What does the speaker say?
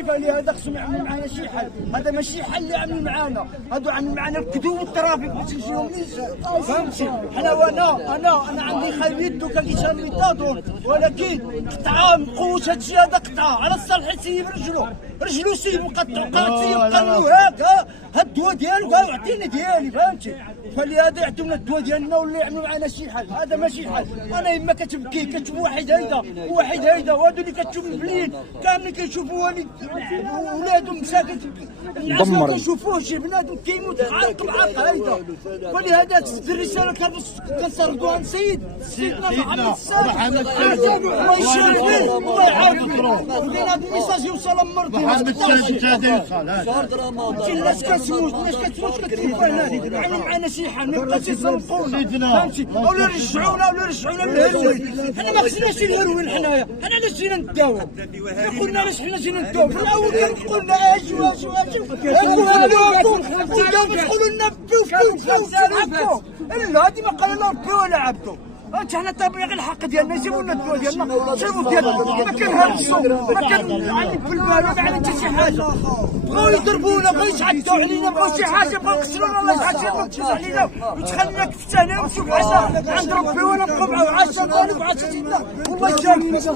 الاحتفاليه هذا خصهم يعملوا معنا شي حل. هذا ماشي حل اللي عملوا معنا، هادو عملوا معنا الكذوب والترافيق باش يجيهم فهمتي. حنا انا عندي خالد دوكا كيشرب ميتادون، ولكن قطعه من قوه هذا الشيء هذا قطعه على الصالح يسيب رجلو سيب مقطع قاعد قالوا هاك هاد الدواء ديالك عطيني ديالي فهمتي. فلهذا يعطيونا الدواء ديالنا ولا يعملوا معنا شي حل. هذا ماشي حل. انا يما كتبكي كتشوف واحد هيدا وهادو اللي كتشوف البليد كاملين كيشوفوا ولادهم مساكن الناس ما كيشوفوه شي بنادم كيموت عالق هيدا. فلهذا الرساله كنسردوها للسيد سيدنا محمد الله يشافيه الله يعافيه. بغينا هذا الميساج يوصل للمرضى محمد السيد هذا يوصل. الناس كتموت كتشوف هنا عملوا معنا شي حل ما يبقاش يسرقونا فهمتي. ولا رجعونا من الهروين. حنا ما خصناش الهروين حنايا. حنا علاش جينا نداوو؟ قلنا علاش حنا جينا نداوو؟ في الاول كنقول لنا اجوا تقولوا لنا بيو لا هادي ما قال لا ربي ولا عبدو. حنا طابقين الحق ديالنا يجيبوا لنا الدواء ديالنا شوفوا ديالنا ما كنهرسوا ما كنعلم في البال ولا على حتى شي حاجه. بغاو يضربونا بغاو يتعدوا علينا بغاو شي حاجه بغاو يقتلونا ولا شي حاجه بغاو يتجوزوا علينا وتخلينا كفتانه ونشوف عشا عند ربي ولا نبقاو مع عشا ظالم وعشا سيدنا والله يجازيك.